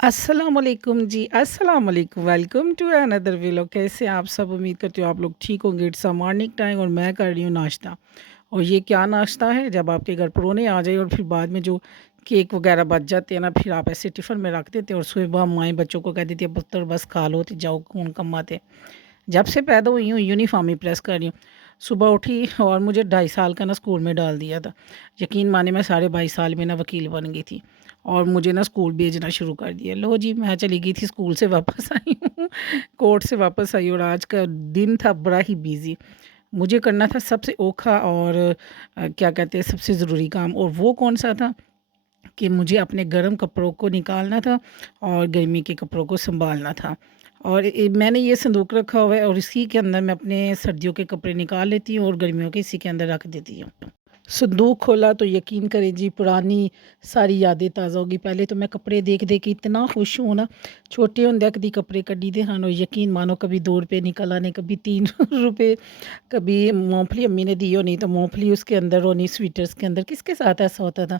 अस्सलाम वालेकुम जी, अस्सलाम वालेकुम, वेलकम टू अनदर व्लॉग। कैसे हैं आप सब? उम्मीद करती हूँ आप लोग ठीक होंगे। इट्स अ मॉर्निंग टाइम और मैं कर रही हूँ नाश्ता। और ये क्या नाश्ता है, जब आपके घर परौने आ जाए और फिर बाद में जो केक वगैरह बच जाते हैं ना, फिर आप ऐसे टिफ़िन में रख देते हैं और सुबह माएँ बच्चों को कह देती है पुत्र बस खा लो तो जाओ खून कमाते। जब से पैदा हुई हूँ यूनिफ़ॉर्म ही प्रेस कर रही हूँ। सुबह उठी और मुझे 2.5 साल का ना स्कूल में डाल दिया था। यकीन मानिए मैं साढ़े 22 साल में ना वकील बन गई थी और मुझे ना स्कूल भेजना शुरू कर दिया। लो जी, मैं चली गई थी स्कूल से वापस आई हूँ कोर्ट से वापस आई और आज का दिन था बड़ा ही बिज़ी। मुझे करना था सबसे औखा और क्या कहते हैं सबसे ज़रूरी काम, और वो कौन-सा था कि मुझे अपने गर्म कपड़ों को निकालना था और गर्मी के कपड़ों को सँभालना था। और मैंने ये संदूक रखा हुआ है और इसी के अंदर मैं अपने सर्दियों के कपड़े निकाल लेती हूँ और गर्मियों के इसी के अंदर रख देती हूँ। संदूक खोला तो यकीन करें जी, पुरानी सारी यादें ताज़ा होगी। पहले तो मैं कपड़े देख देख के इतना खुश हूँ ना, छोटे होंदे कदी कपड़े कड्डी दे हन और यकीन मानो कभी 2 रुपए निकल आने, कभी 3 रुपए, कभी मूँगफली अम्मी ने दी होनी तो मूँगफली उसके अंदर होनी, स्वेटर्स के अंदर। किसके साथ ऐसा होता था?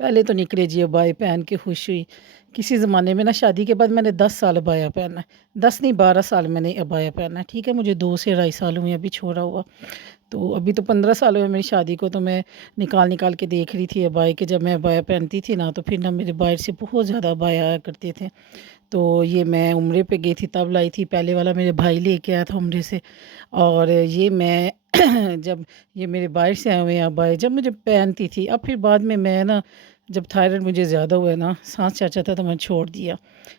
पहले तो निकरे जी अबाए पहन के खुश हुई। किसी ज़माने में ना शादी के बाद मैंने 10 साल अबाया पहना है। 10 नहीं 12 साल मैंने अबाया पहना है, ठीक है? मुझे 2 से ढाई साल हुए अभी छोड़ा हुआ। तो अभी तो 15 साल हुए मेरी शादी को, तो मैं निकाल-निकाल के देख रही थी अबाए के। जब मैं अबाया पहनती थी ना तो फिर ना मेरे बाहर से बहुत ज़्यादा अबाया आया करते थे। तो ये मैं उम्रे पे गई थी तब लाई थी, पहले वाला मेरे भाई लेके आया था उम्रे से। और ये मैं जब ये मेरे बाहर से आए हुए हैं अबाए जब मुझे पहनती थी। अब फिर बाद में मैं ना जब थायराइड मुझे ज़्यादा हुआ ना, साँस चढ़ता था तो मैं छोड़ दिया।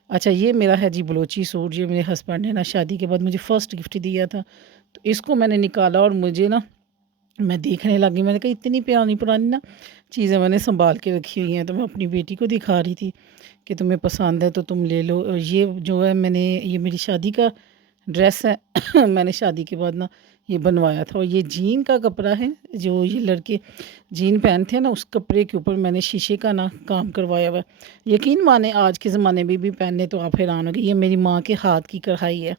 अच्छा, ये मेरा है जी बलोची सूट, ये मेरे हस्बैंड ने ना शादी के बाद मुझे फर्स्ट गिफ्ट दिया था। तो इसको मैंने निकाला और मुझे ना मैं देखने लगी, मैंने कहा इतनी पुरानी पुरानी ना चीज़ें मैंने सँभाल के रखी हुई हैं। तो मैं अपनी बेटी को दिखा रही थी कि तुम्हें पसंद है तो तुम ले लो। और ये जो है मैंने, ये मेरी शादी का ड्रेस है मैंने शादी के बाद ना ये बनवाया था। और ये जीन का कपड़ा है, जो ये लड़के जीन पहनते हैं ना उस कपड़े के ऊपर मैंने शीशे का ना काम करवाया हुआ है। यकीन माने आज के ज़माने में भी पहने तो आप हैरान होंगे। ये मेरी माँ के हाथ की कढ़ाई है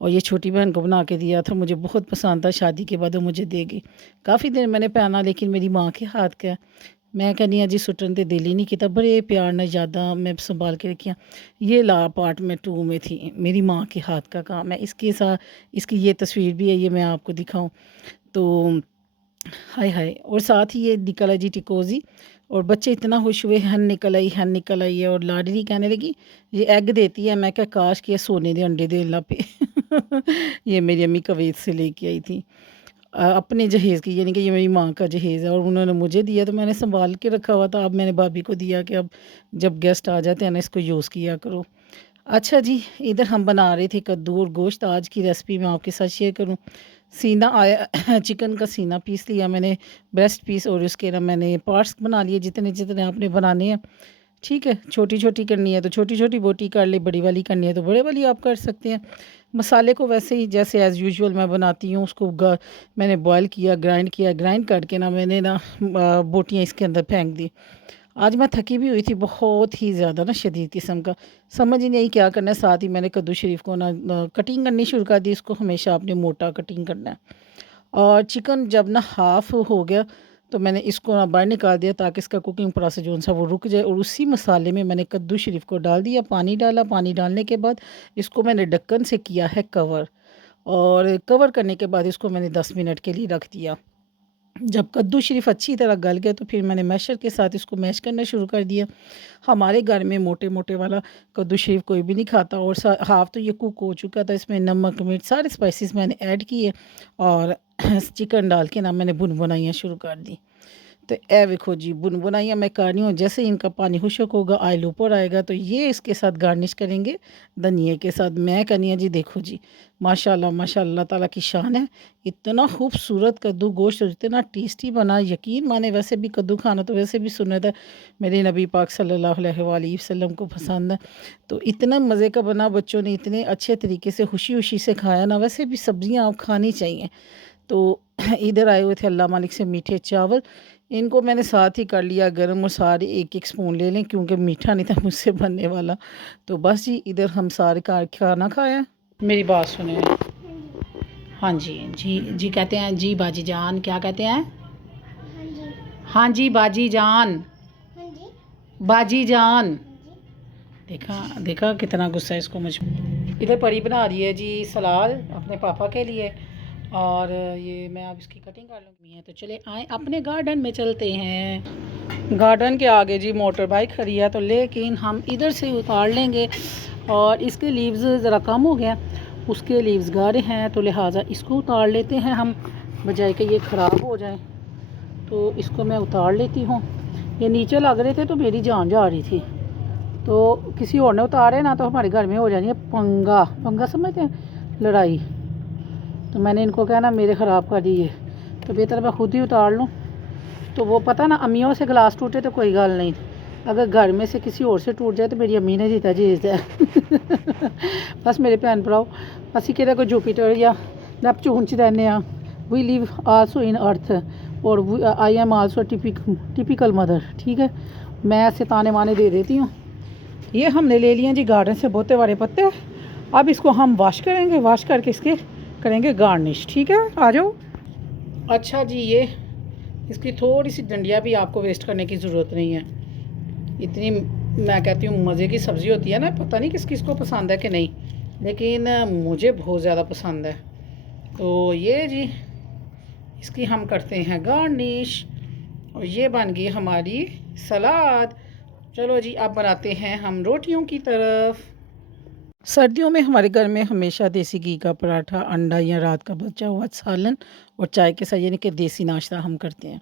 और ये छोटी बहन को बना के दिया था, मुझे बहुत पसंद था। शादी के बाद वो मुझे देगी। काफ़ी देर मैंने पहना लेकिन मेरी माँ के हाथ का है। मैं कहनी हाँ जी सुटन ते दिल ही नहीं किया, बड़े प्यार नाल यादां मैं संभाल के रखियां। ये ला पार्ट में 2 में थी, मेरी माँ के हाथ का काम है। इसके साथ इसकी ये तस्वीर भी है, ये मैं आपको दिखाऊं तो हाय हाय। और साथ ही ये निकल आई जी टिकोजी और बच्चे इतना खुश हुए, हन निकल आई है। और लाडली कहने लगी ये एग देती है। मैं क्या काश कि ये सोने दे अंडे देन लग पे ये मेरी अम्मी कवैत से लेके आई थी अपने जहेज़ की, यानी कि ये मेरी माँ का जहेज़ है और उन्होंने मुझे दिया तो मैंने सँभाल के रखा हुआ था। अब मैंने भाभी को दिया कि अब जब गेस्ट आ जाते हैं ना इसको यूज़ किया करो। अच्छा जी, इधर हम बना रहे थे कद्दू और गोश्त। आज की रेसिपी मैं आपके साथ शेयर करूँ। सीना आया चिकन का सीना पीस लिया मैंने, ब्रेस्ट पीस, और उसके ना मैंने पार्ट्स बना लिए जितने जितने आपने बनाने हैं। ठीक है, छोटी-छोटी करनी है तो छोटी-छोटी बोटी कर ले, बड़ी वाली करनी है तो बड़े वाली आप कर सकते हैं। मसाले को वैसे ही जैसे एज़ यूजुअल मैं बनाती हूँ उसको मैंने बॉयल किया, ग्राइंड किया, ग्राइंड करके ना मैंने ना बोटियाँ इसके अंदर फेंक दी। आज मैं थकी भी हुई थी बहुत ही ज़्यादा ना, शदीद किस्म का, समझ ही नहीं क्या करना है। साथ ही मैंने कद्दू शरीफ को ना कटिंग करनी शुरू कर दी। इसको हमेशा आपने मोटा कटिंग करना है। और चिकन जब ना हाफ़ हो गया तो मैंने इसको ना बाहर निकाल दिया ताकि इसका कुकिंग प्रोसेस जो सा वो रुक जाए। और उसी मसाले में मैंने कद्दू शरीफ को डाल दिया, पानी डाला। पानी डालने के बाद इसको मैंने ढक्कन से किया है कवर, और कवर करने के बाद इसको मैंने 10 मिनट के लिए रख दिया। जब कद्दू शरीफ अच्छी तरह गल गया तो फिर मैंने मैशर के साथ इसको मैश करना शुरू कर दिया। हमारे घर में मोटे-मोटे वाला कद्दू शरीफ कोई भी नहीं खाता। और हाफ़ तो ये कुक हो चुका था। इसमें नमक, मिर्च, सारे स्पाइसेस मैंने ऐड किए और चिकन डाल के ना मैंने भुन-भुनाइयाँ शुरू कर दी। तो ए देखो जी बुनबुनाइयाँ मैं कर रही हूँ। जैसे ही इनका पानी खुश्क होगा, ऑयल ऊपर आएगा तो ये इसके साथ गार्निश करेंगे धनिये के साथ। मैं कहनी है जी देखो जी, माशाल्लाह माशाल्लाह, अल्लाह ताला की शान है। इतना खूबसूरत कद्दू गोश्त और इतना टेस्टी बना, यकीन माने। वैसे भी कद्दू खाना तो वैसे भी सुन्नत है, मेरे नबी पाक सल्लल्लाहु अलैहि वसल्लम को पसंद है। तो इतना मज़े का बना, बच्चों ने इतने अच्छे तरीके से खुशी-खुशी से खाया ना। वैसे भी सब्ज़ियाँ आप खानी चाहिए। तो इधर आए हुए थे अल्लाह मालिक से मीठे चावल। इनको मैंने साथ ही कर लिया गरम, और सारे एक-एक स्पून ले लें क्योंकि मीठा नहीं था मुझसे बनने वाला। तो बस जी इधर हम सारे का खाना खाया। मेरी बात सुने। हाँ जी, जी, जी कहते हैं जी बाजी जान, क्या कहते हैं? हाँ जी बाजी जान, बाजी जान। देखा देखा कितना गुस्सा है इसको मुझ पे। इधर परी बना रही है जी सलाद अपने पापा के लिए, और ये मैं अब इसकी कटिंग कर लूँगी। है तो चले आए अपने गार्डन में चलते हैं। गार्डन के आगे जी मोटर बाइक खड़ी है, तो लेकिन हम इधर से उतार लेंगे, और इसके लीव्स ज़रा कम हो गया, उसके लीव्स गाढ़े हैं, तो लिहाजा इसको उतार लेते हैं हम, बजाय कि ये ख़राब हो जाए। तो इसको मैं उतार लेती हूँ। ये नीचे लग रहे थे तो मेरी जान जा रही थी, तो किसी और ने उतारे ना तो हमारे घर में हो जानी है पंगा। पंगा समझते हैं, लड़ाई। तो मैंने इनको कहा ना मेरे ख़राब कर दिए, तो बेहतर मैं खुद ही उतार लूँ। तो वो पता ना, अम्मियों से गिलास टूटे तो कोई गल नहीं, अगर घर में से किसी और से टूट जाए तो मेरी अम्मी ने जीता जीत है। बस मेरे भैन भराओ, असी कि कोई जुपिटर या नेपच्यून च रहने, वी लिव आल्सो इन अर्थ, और I am also typical mother. ठीक है, मैं ऐसे ताने माने दे देती हूँ। ये हमने ले लिए जी गार्डन से बोते वाले पत्ते। अब इसको हम वॉश करेंगे, वॉश करके इसके करेंगे गार्निश। ठीक है, आ जाओ। अच्छा जी, ये इसकी थोड़ी सी डंडियाँ भी आपको वेस्ट करने की ज़रूरत नहीं है। इतनी मैं कहती हूँ मज़े की सब्ज़ी होती है ना, पता नहीं किस किस को पसंद है कि नहीं, लेकिन मुझे बहुत ज़्यादा पसंद है। तो ये जी इसकी हम करते हैं गार्निश, और ये बन गई हमारी सलाद। चलो जी, अब बनाते हैं हम रोटियों की तरफ। सर्दियों में हमारे घर में हमेशा देसी घी का पराठा, अंडा या रात का बचा हुआ सालन और चाय के साथ, यानी कि देसी नाश्ता हम करते हैं।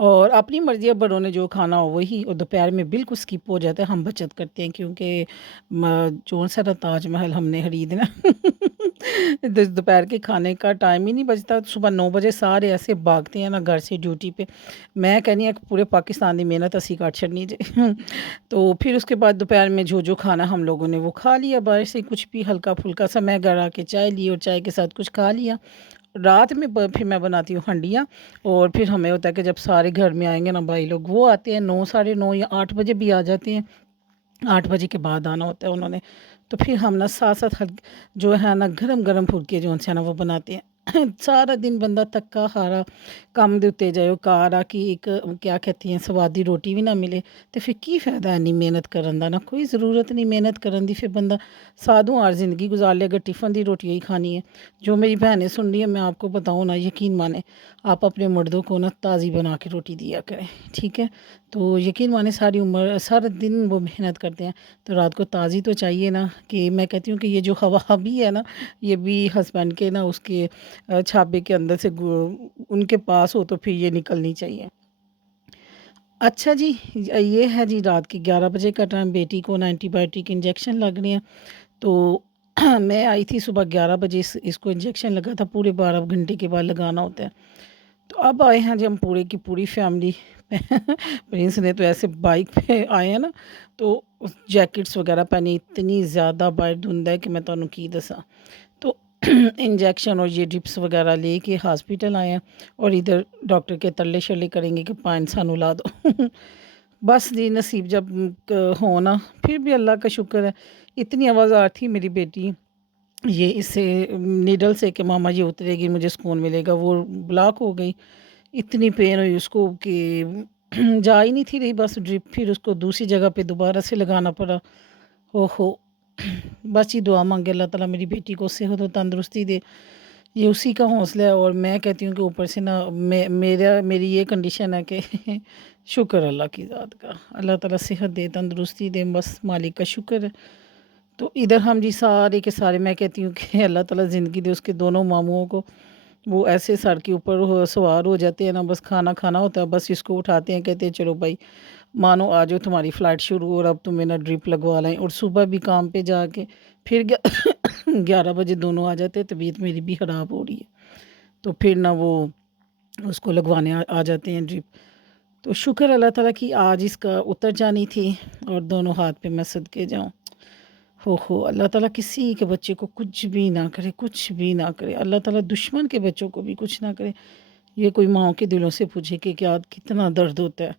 और अपनी मर्ज़ी, अब बड़ों ने जो खाना हो वही, और दोपहर में बिल्कुल स्किप हो जाता है, हम बचत करते हैं, क्योंकि जौन सा ताजमहल हमने खरीदना। दोपहर के खाने का टाइम ही नहीं बचता। सुबह 9 बजे सारे ऐसे भागते हैं ना घर से ड्यूटी पे। मैं कहनी है कि पूरे पाकिस्तान की मेहनत असी काट छड़नी जे। तो फिर उसके बाद दोपहर में जो जो खाना हम लोगों ने वो खा लिया, बाहर से कुछ भी हल्का फुल्का सा, मैं घर आके चाय ली और चाय के साथ कुछ खा लिया। रात में फिर मैं बनाती हूँ हंडियाँ, और फिर हमें होता है कि जब सारे घर में आएंगे ना भाई लोग, वो आते हैं 9, साढ़े 9 या 8 बजे भी आ जाते हैं। 8 बजे के बाद आना होता है उन्होंने, तो फिर हम ना साथ साथ जो है ना गरम गरम फुलके जो है ना वो बनाते हैं। सारा दिन बंदा थक्का हारा काम दे उत्ते जाए, घर आके एक क्या कहती हैं स्वादी रोटी भी ना मिले, तो फिर की फ़ायदा इन्नी मेहनत करन दा ना, कोई ज़रूरत नहीं मेहनत करन दी। फिर बंदा साधु हार ज़िंदगी गुजार ले, अगर टिफ़न दी रोटी ही खानी है। जो मेरी बहनें सुन रही है, मैं आपको बताऊँ ना, यकीन माने, आप अपने मर्दों को ना ताज़ी बना के रोटी दिया करें। ठीक है, तो यकीन माने सारी उम्र सारा दिन वो मेहनत करते हैं, तो रात को ताज़ी तो चाहिए ना। कि मैं कहती हूँ कि ये जो हवा भी है ना, ये भी हस्बैंड के ना उसके छाबे के अंदर से उनके पास हो, तो फिर ये निकलनी चाहिए। अच्छा जी, ये है जी रात के 11 बजे का टाइम, बेटी को ना एंटीबायोटिक इंजेक्शन लग रहे हैं। तो मैं आई थी सुबह 11 बजे, इसको इंजेक्शन लगा था, पूरे 12 घंटे के बाद लगाना होता है। तो अब आए हैं जी हम पूरे की पूरी फैमिली। प्रिंस ने तो ऐसे बाइक पे आए हैं ना, तो जैकेट्स वगैरह पहनी, इतनी ज़्यादा बाहर धुंध है कि मैं तुहानू की दसा। तो इंजेक्शन और ये ड्रिप्स वगैरह लेके हॉस्पिटल आए हैं, और इधर डॉक्टर के तरले शरले करेंगे कि पाइन सानू ला दो। बस जी नसीब जब हो ना, फिर भी अल्लाह का शुक्र है। इतनी आवाज़ आ रही थी मेरी बेटी ये इससे नीडल से कि मामा ये उतरेगी मुझे सुकून मिलेगा, वो ब्लॉक हो गई। इतनी पेन हुई उसको कि जा ही नहीं थी रही बस ड्रिप, फिर उसको दूसरी जगह पे दोबारा से लगाना पड़ा। ओहो। बस ये दुआ मांगे अल्लाह ताला मेरी बेटी को सेहत और तंदुरुस्ती दे, ये उसी का हौसला है। और मैं कहती हूँ कि ऊपर से ना मेरी ये कंडीशन है कि शुक्र अल्लाह की ज़ात का, अल्लाह ताला सेहत दे तंदुरुस्ती दे, बस मालिक का शुक्र है। तो इधर हम जी सारे के सारे, मैं कहती हूँ कि अल्लाह ताला ज़िंदगी दे उसके दोनों मामुओं को, वो ऐसे सर के ऊपर सवार हो जाते हैं ना, बस खाना खाना होता है, बस इसको उठाते हैं, कहते हैं चलो भाई मानो आ जाओ तुम्हारी फ़्लाइट शुरू, और अब तुम्हें ना ड्रिप लगवा लाएँ। और सुबह भी काम पे जाके फिर 11 बजे दोनों आ जाते हैं, तबीयत मेरी भी ख़राब हो रही है, तो फिर ना वो उसको लगवाने आ जाते हैं ड्रिप। तो शुक्र अल्लाह ताला की आज इसका उतर जानी थी, और दोनों हाथ पे मैं सदके जाऊँ। हो अल्लाह ताला किसी के बच्चे को कुछ भी ना करे, कुछ भी ना करे, अल्लाह ताला दुश्मन के बच्चों को भी कुछ ना करे। ये कोई माँओं के दिलों से पूछे कि क्या कितना दर्द होता है।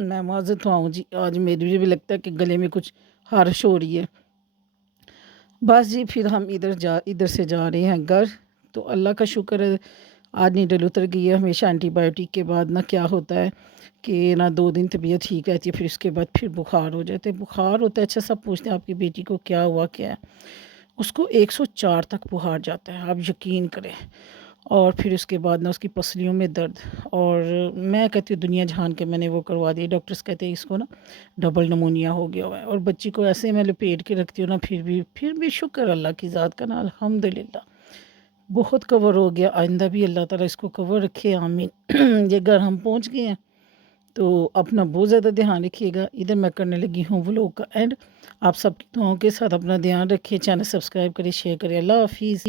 मैं माज़रत ख़्वाह हूँ जी, आज मेरी भी लगता है कि गले में कुछ ख़ारिश हो रही है। बस जी फिर हम इधर से जा रहे हैं घर। तो अल्लाह का शुक्र है, आज नीडल उतर गई है। हमेशा एंटीबायोटिक के बाद ना क्या होता है कि ना 2 दिन तबीयत ठीक रहती है, फिर उसके बाद फिर बुखार हो जाते हैं। बुखार होता है, अच्छा सब पूछते हैं आपकी बेटी को क्या हुआ, क्या है? उसको 104 तक बुखार जाता है, आप यकीन करें। और फिर उसके बाद ना उसकी पसलियों में दर्द, और मैं कहती हूँ दुनिया जहान के मैंने वो करवा दिए। डॉक्टर्स कहते हैं इसको ना डबल नमोनिया हो गया हुआ है, और बच्ची को ऐसे मैं लपेट के रखती हूँ ना, फिर भी शुक्र अल्लाह की ज़ात का ना, अल्हम्दुलिल्लाह बहुत कवर हो गया। आइंदा भी अल्लाह ताला इसको कवर रखे, आमीन। ये घर हम पहुँच गए हैं, तो अपना बहुत ज़्यादा ध्यान रखिएगा। इधर मैं करने लगी हूँ व्लॉग का एंड। आप सबकी दुआओं के साथ अपना ध्यान रखिए, चैनल सब्सक्राइब करिए, शेयर करिए। अल्लाह हाफिज़।